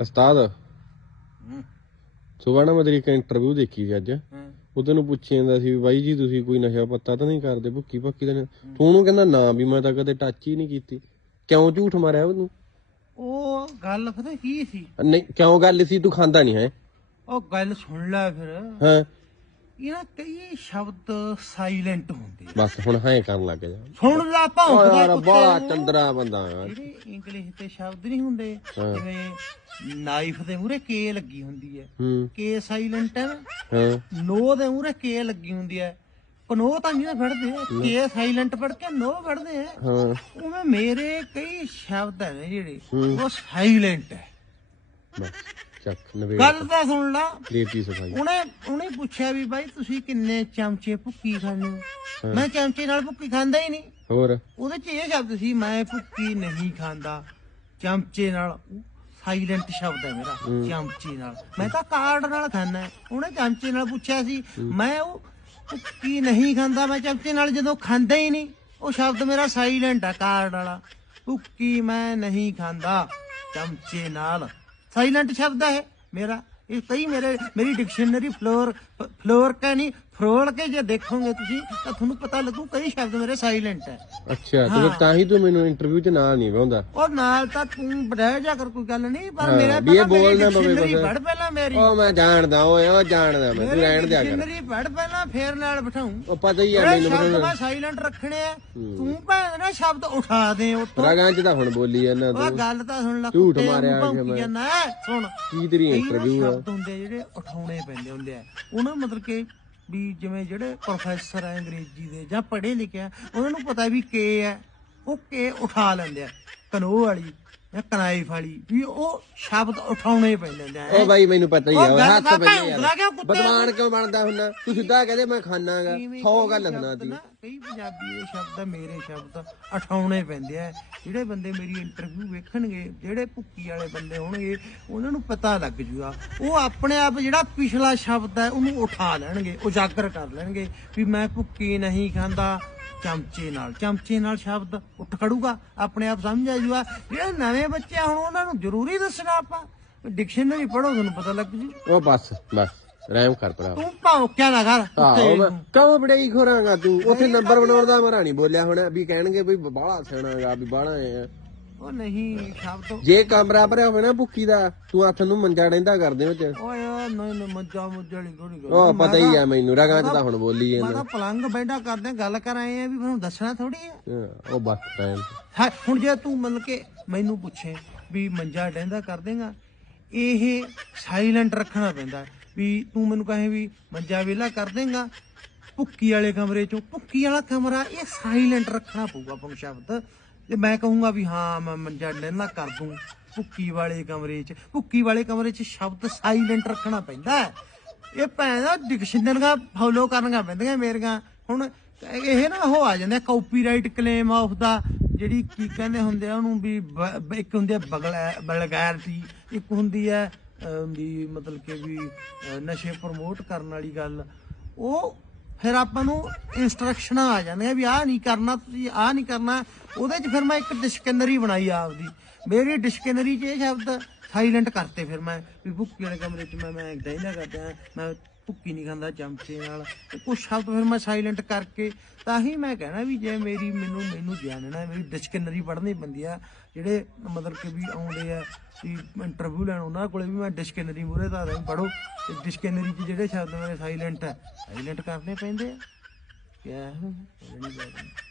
ਉਸਤਾਦ ਹੂੰ। ਸੁਬਾਹ ਨਾ ਮੈਂ ਤੇਰੀ ਇੱਕ ਇੰਟਰਵਿਊ ਦੇਖੀ ਸੀ ਅੱਜ। ਹੂੰ। ਉਹ ਤੈਨੂੰ ਪੁੱਛੀ ਜਾਂਦਾ ਸੀ ਵੀ ਬਾਈ ਜੀ ਤੁਸੀਂ ਕੋਈ ਨਸ਼ਾ ਪੱਤਾ ਤਾਂ ਨਹੀਂ ਕਰਦੇ ਭੁੱਕੀ ਭੱਕੀ ਨਹੀਂ? ਤੂੰ ਉਹਨੂੰ ਕਹਿੰਦਾ ਨਾ ਵੀ ਮੈਂ ਤਾਂ ਕਦੇ ਟੱਚ ਹੀ ਨਹੀਂ ਕੀਤੀ। ਕਿਉਂ ਝੂਠ ਮਾਰਿਆ ਉਹਨੂੰ? ਉਹ ਗੱਲ ਪਤਾ ਕੀ ਸੀ? ਨਹੀਂ ਕਿਉਂ ਗੱਲ ਸੀ? ਤੂੰ ਖਾਂਦਾ ਨਹੀਂ ਹੈ। ਉਹ ਗੱਲ ਸੁਣ ਲੈ ਫਿਰ। ਹਾਂ। ਇਹਨਾਂ ਕਈ ਸ਼ਬਦ ਸਾਇਲੈਂਟ ਹੁੰਦੇ ਆ। ਬਸ ਹੁਣ ਹਾਂ ਕਰਨ ਲੱਗ ਜਾ ਸੁਣ ਲੈ ਓ ਭੌਂਕਦਾ ਯਾਰ ਬੜਾ ਕੁੱਤੇ ਚੰਦਰਾ ਬੰਦਾ ਯਾਰ ਜਿਹੜੇ ਇੰਗਲਿਸ਼ ਦੇ ਸ਼ਬਦ ਨਹੀਂ ਹੁੰਦੇ ਹਾਂ। ਜਿਵੇਂ ਨਾਈਫ ਦੇ ਮੂਰੇ ਕੇ ਲੱਗੀ ਹੁੰਦੀ ਹੈ। ਹੂੰ। ਕੇ ਸਾਇਲੈਂਟ ਹੈ ਨਾ? ਹਾਂ। ਨੋ ਦੇ ਮੂਰੇ ਕੇ ਲੱਗੀ ਹੁੰਦੀ ਹੈ। ਕਨੋ ਤਾਂ ਨਹੀਂ ਨਾ ਫੜਦੇ। ਕੇ ਸਾਇਲੈਂਟ ਪੜ ਕੇ ਨੋ ਫੜਦੇ ਆ। ਹਾਂ। ਉਵੇਂ ਮੇਰੇ ਕਈ ਸ਼ਬਦ ਹੈ ਜਿਹੜੇ। ਉਹ ਸਾਇਲੈਂਟ ਹੈ। ਬਸ। ਚੱਕ ਨਵੇਂ ਗੱਲ ਤਾਂ ਸੁਣ ਲਾ। ਦੇਤੀ ਸਫ਼ਾਈ। ਉਹਨੇ ਉਹਨੇ ਪੁੱਛਿਆ ਵੀ ਬਾਈ ਤੁਸੀਂ ਕਿੰਨੇ ਚਮਚੇ ਭੁੱਕੀ ਖਾਂਦੇ ਹੋ? ਮੈਂ ਚਮਚੇ ਨਾਲ ਭੁੱਕੀ ਖਾਂਦਾ ਹੀ ਨਹੀਂ। ਹੋਰ? ਉਹਦੇ ਚ ਇਹ ਸ਼ਬਦ ਸੀ ਮੈਂ ਭੁੱਕੀ ਨਹੀਂ ਖਾਂਦਾ। ਚਮਚੇ ਨਾਲ ਸਾਇਲੈਂਟ ਸ਼ਬਦ ਹੈ ਮੇਰਾ ਚਮਚੇ ਨਾਲ। ਮੈਂ ਤਾਂ ਕਾਰਡ ਨਾਲ ਖਾਂਦਾ। ਉਹਨੇ ਚਮਚੇ ਨਾਲ ਪੁੱਛਿਆ ਸੀ ਮੈਂ ਉਹ ਭੁੱਕੀ ਨਹੀਂ ਖਾਂਦਾ ਮੈਂ ਚਮਚੇ ਨਾਲ ਜਦੋਂ ਖਾਂਦਾ ਹੀ ਨਹੀਂ। ਉਹ ਸ਼ਬਦ ਮੇਰਾ ਸਾਇਲੈਂਟ ਆ ਕਾਰਡ ਵਾਲਾ। ਭੁੱਕੀ ਮੈਂ ਨਹੀਂ ਖਾਂਦਾ ਚਮਚੇ ਨਾਲ। ਸਾਇਲੈਂਟ ਸ਼ਬਦ ਹੈ ਮੇਰਾ। ਇਹ ਕਈ ਮੇਰੇ ਮੇਰੀ ਡਿਕਸ਼ਨਰੀ ਫਲੋਰ ਫਲੋਰ ਕਾ ਨਹੀਂ ਫਰੋਲ ਕੇ ਜੇ ਦੇਖੋਗੇ ਤੁਸੀਂ ਤਾਂ ਤੁਹਾਨੂੰ ਪਤਾ ਲੱਗੂ ਕਈ ਸ਼ਬਦ ਮੇਰੇ ਸਾਇਲੈਂਟ ਹੈ। ਅੱਛਾ ਤੇ ਤਾਂ ਹੀ ਤੂੰ ਮੈਨੂੰ ਇੰਟਰਵਿਊ 'ਚ ਨਾਲ ਨਹੀਂ ਵਾਉਂਦਾ ਔਰ ਨਾਲ ਤਾਂ ਤੂੰ ਰਹਿ ਜਾ ਕਰ ਕੋਈ ਗੱਲ ਨਹੀਂ ਪਰ ਮੇਰਾ ਵੀ ਇਹ ਮੇਰੀ ਬੋਲਣਾ ਪਵੇ ਬਸ। ਪੜ੍ਹ ਪਹਿਲਾਂ ਮੇਰੀ। ਉਹ ਮੈਂ ਜਾਣਦਾ ਓਏ ਉਹ ਜਾਣਦਾ ਮੈਂ ਤੂੰ ਰਹਿਣ ਦਿਆ ਕਰ। ਡਿਕਸ਼ਨਰੀ ਪੜ੍ਹ ਪਹਿਲਾਂ ਫੇਰ ਨਾਲ ਬਿਠਾਉਂ। ਉਹ ਪਤਾ ਹੀ ਆ ਮੈਨੂੰ ਮੈਂ ਸਾਇਲੈਂਟ ਰੱਖਣੇ ਆ ਤੂੰ ਭੈਣ ਨਾ ਸ਼ਬਦ ਉਠਾ ਦੇ ਉੱਤੋਂ। ਰਗਾਂ 'ਚ ਤਾਂ ਹੁਣ ਬੋਲੀ ਜਾਂਦਾ ਉਹ ਤੂੰ। ਗੱਲ ਤਾਂ ਸੁਣ ਲੈ ਝੂਠ ਮਾਰਿਆ ਕਿ ਮੈਂ। ਸੁਣ। ਕੀ ਤੇਰੀ ਨਾ ਇੰਟਰਵਿਊ ਆ? ਸ਼ਬਦ ਹੁੰਦੇ ਆ ਜਿਹੜੇ ਉਠਾਉਣੇ ਪੈਂਦੇ ਹੁੰਦੇ ਆ। ਉਹਨਾਂ ਮਤਲਬ ਕਿ ਵੀ ਜਿਵੇਂ ਜਿਹੜੇ ਪ੍ਰੋਫੈਸਰ ਆ ਅੰਗਰੇਜ਼ੀ ਦੇ ਜਾਂ ਪੜ੍ਹੇ ਲਿਖੇ ਆ, ਉਹਨਾਂ ਨੂੰ ਪਤਾ ਵੀ ਕੇ ਹੈ, ਉਹ ਕੇ ਉਠਾ ਲੈਂਦੇ ਆ। ਕਨੋ ਵਾਲੀ ਜਾਂ ਕਨਾਈਫ ਵਾਲੀ ਵੀ ਉਹ ਸ਼ਬਦ ਉਠਾਉਣੇ ਪੈਂਦੇ ਆ ਉਹ ਬਾਈ ਮੈਨੂੰ ਪਤਾ ਹੀ ਆ ਹੱਥ ਤਾਂ ਪੈ ਭੌਂਕਦਾ ਕਿਉਂ ਕੁੱਤੇ ਬਦਮਾਨ ਕਿਉਂ ਬਣਦਾ ਹੁੰਦਾ? ਤੂੰ ਸਿੱਧਾ ਕਹਦੇ ਮੈਂ ਖਾਣਾਗਾ ਇਵੇਂ 100 ਕਈ ਗੱਲ ਸੁਣਾਤੀ ਨਾ, ਕਈ ਪੰਜਾਬੀ ਦੇ ਸ਼ਬਦ ਮੇਰੇ ਸ਼ਬਦ ਉਠਾਉਣੇ ਪੈਂਦੇ ਆ। ਜਿਹੜੇ ਬੰਦੇ ਮੇਰੀ ਇੰਟਰਵਿਊ ਵੇਖਣਗੇ ਜਿਹੜੇ ਭੁੱਕੀ ਵਾਲੇ ਬੰਦੇ ਹੋਣਗੇ ਉਹਨਾਂ ਨੂੰ ਪਤਾ ਲੱਗ ਜੂਗਾ। ਉਹ ਆਪਣੇ ਆਪ ਜਿਹੜਾ ਪਿਛਲਾ ਸ਼ਬਦ ਹੈ ਉਹਨੂੰ ਉਠਾ ਲੈਣਗੇ ਉਜਾਗਰ ਕਰ ਲੈਣਗੇ ਵੀ ਮੈਂ ਭੁੱਕੀ ਨਹੀਂ ਖਾਂਦਾ ਚਮਚੇ ਨਾਲ ਚਮਚੇ ਨਾਲ ਸ਼ਬਦ ਉੱਠ ਖੜੂਗਾ ਆਪਣੇ ਆਪ ਸਮਝ ਆ ਜੂਗਾ ਜਿਹੜੇ ਨਵੇਂ ਬੱਚੇ ਆ, ਹੁਣ ਉਹਨਾਂ ਨੂੰ ਜ਼ਰੂਰੀ ਦੱਸਣਾ ਆਪਾਂ। ਡਿਕਸ਼ਨਰੀ ਪੜੋ ਤੁਹਾਨੂੰ ਪਤਾ ਲੱਗ ਜੂ। ਉਹ ਬਸ ਬਸ ਰਹਿਮ ਕਰ ਭਰਾ। ਤੂੰ ਭੌਂਕਿਆ ਨਾ ਕਰ ਆਹੋ। ਕਿਉਂ ਬੜਾਈ ਖੋਰਾਂਗਾ ਤੂੰ? ਉੱਥੇ ਨੰਬਰ ਬਣਾਉਣ ਦਾ ਮਰਾ ਨਹੀਂ ਬੋਲਿਆ ਹੁਣ ਵੀ ਕਹਿਣਗੇ ਵੀ ਬਾਹਲਾ ਸਿਆਣਾਗਾ ਵੀ ਬਾਹਲਾ ਉਹ ਨਹੀਂ ਸ਼ਬਦ ਜੇ ਕਮਰਾ ਭਰਿਆ ਹੋਵੇ ਨਾ ਭੁੱਕੀ ਦਾ ਤੂੰ ਹੱਥ ਨੂੰ ਮੰਜਾ ਡੈਂਦਾ ਕਰਦੇ ਵਿੱਚ। ਓਏ ਓਏ ਨਹੀਂ ਮੱਜਾ ਮੁੱਜਾ ਨਹੀਂ ਕੋਈ ਗੱਲ ਉਹ ਪਤਾ ਹੀ ਆ ਮੈਨੂੰ ਰਗਾਂ 'ਚ ਤਾਂ ਹੁਣ ਬੋਲੀ ਮੈਂ ਤਾਂ ਪਲੰਗ ਬੈਠਾ ਕਰਦੇ ਗੱਲ ਕਰ ਆਏ ਆ ਵੀ ਤੁਹਾਨੂੰ ਦੱਸਣਾ ਥੋੜੀ ਆ। ਹਾਂ, ਉਹ ਬਸ ਟਾਈਮ ਹਾਂ, ਹੁਣ ਜੇ ਤੂੰ ਮਤਲਬ ਕਿ ਮੈਨੂੰ ਪੁੱਛੇ ਵੀ ਮੰਜਾ ਡੈਂਦਾ ਕਰ ਦੇਗਾ ਇਹ ਸਾਇਲੈਂਟ ਰੱਖਣਾ ਪੈਂਦਾ। ਵੀ ਤੂੰ ਮੈਨੂੰ ਕਹੇ ਵੀ ਮੰਜਾ ਵੇਲਾ ਕਰ ਦੇਗਾ ਭੁੱਕੀ ਵਾਲੇ ਕਮਰੇ ਚੋਂ ਭੁੱਕੀ ਵਾਲਾ ਕਮਰਾ ਇਹ ਸਾਇਲੈਂਟ ਰੱਖਣਾ ਪਊਗਾ ਆਪਾਂ ਨੂੰ ਸ਼ਬਦ। ਜੇ ਮੈਂ ਕਹੂੰਗਾ ਵੀ ਹਾਂ ਮੈਂ ਮੰਜਾ ਡੈਂਦਾ ਕਰ ਦੂੰ। ਭੁੱਕੀ ਵਾਲੇ ਕਮਰੇ 'ਚ। ਭੁੱਕੀ ਵਾਲੇ ਕਮਰੇ 'ਚ ਸ਼ਬਦ ਸਾਇਲੈਂਟ ਰੱਖਣਾ ਪੈਂਦਾ ਇਹ ਭੈਣ ਦਾ ਡਿਕਸ਼ਨਰੀਆਂ ਫੋਲੋ ਕਰਨੀਆਂ ਪੈਂਦੀਆਂ ਮੇਰੀਆਂ। ਹੁਣ ਇਹ ਨਾ ਉਹ ਆ ਜਾਂਦੇ ਕਾਪੀਰਾਈਟ ਕਲੇਮ ਆਫ ਦਾ ਜਿਹੜੀ ਕੀ ਕਹਿੰਦੇ ਹੁੰਦੇ ਆ ਉਹਨੂੰ ਵੀ ਬ- ਬ- ਇੱਕ ਹੁੰਦੀ ਹੈ ਬਲਗੈਰਟੀ ਇੱਕ ਹੁੰਦੀ ਹੈ ਵੀ ਮਤਲਬ ਕਿ ਵੀ ਨਸ਼ੇ ਪ੍ਰਮੋਟ ਕਰਨ ਵਾਲੀ ਗੱਲ। ਉਹ ਫਿਰ ਆਪਾਂ ਨੂੰ ਇਨਸਟਰਕਸ਼ਨਾਂ ਆ ਜਾਂਦੀਆਂ ਵੀ ਆਹ ਨਹੀਂ ਕਰਨਾ, ਤੁਸੀਂ ਆਹ ਨਹੀਂ ਕਰਨਾ। ਉਹਦੇ 'ਚ ਫਿਰ ਮੈਂ ਇੱਕ ਡਿਕਸ਼ਨਰੀ ਬਣਾਈ ਆਪਦੀ। ਮੇਰੀ ਡਿਕਸ਼ਨਰੀ 'ਚ ਇਹ ਸ਼ਬਦ ਸਾਇਲੈਂਟ ਕਰਤੇ ਫਿਰ ਮੈਂ, ਵੀ ਭੁੱਕੀ ਵਾਲੇ ਕਮਰੇ 'ਚ ਮੈਂ ਮੈਂ ਡੈਲਾ ਕਰਦਾ, ਮੈਂ ਭੁੱਕੀ ਨਹੀਂ ਖਾਂਦਾ ਚਮਚੇ ਨਾਲ। ਤੇ ਕੁਝ ਸ਼ਬਦ ਫਿਰ ਮੈਂ ਸਾਇਲੈਂਟ ਕਰਕੇ, ਤਾਂ ਹੀ ਮੈਂ ਕਹਿਣਾ ਵੀ ਜੇ ਮੇਰੀ ਮੈਨੂੰ ਮੈਨੂੰ ਜਾਣਨਾ ਮੇਰੀ ਡਿਕਸ਼ਨਰੀ ਪੜ੍ਹਨੀ ਪੈਂਦੀ ਆ, ਜਿਹੜੇ ਮਤਲਬ ਕਿ ਵੀ ਆਉਂਦੇ ਆ, ਵੀ ਇੰਟਰਵਿਊ ਲੈਣ, ਉਹਨਾਂ ਕੋਲੇ ਵੀ ਮੈਂ ਡਿਕਸ਼ਨਰੀ ਮੂਰੇ ਦਾ ਨਹੀਂ ਪੜੋ ਤੇ ਡਿਕਸ਼ਨਰੀ 'ਚ ਜਿਹੜੇ ਸ਼ਬਦ ਮੇਰੇ ਸਾਇਲੈਂਟ ਹੈ ਸਾਇਲੈਂਟ ਕਰਨੇ ਪੈਂਦੇ ਆ। ਕਿਆ? ਹੈ।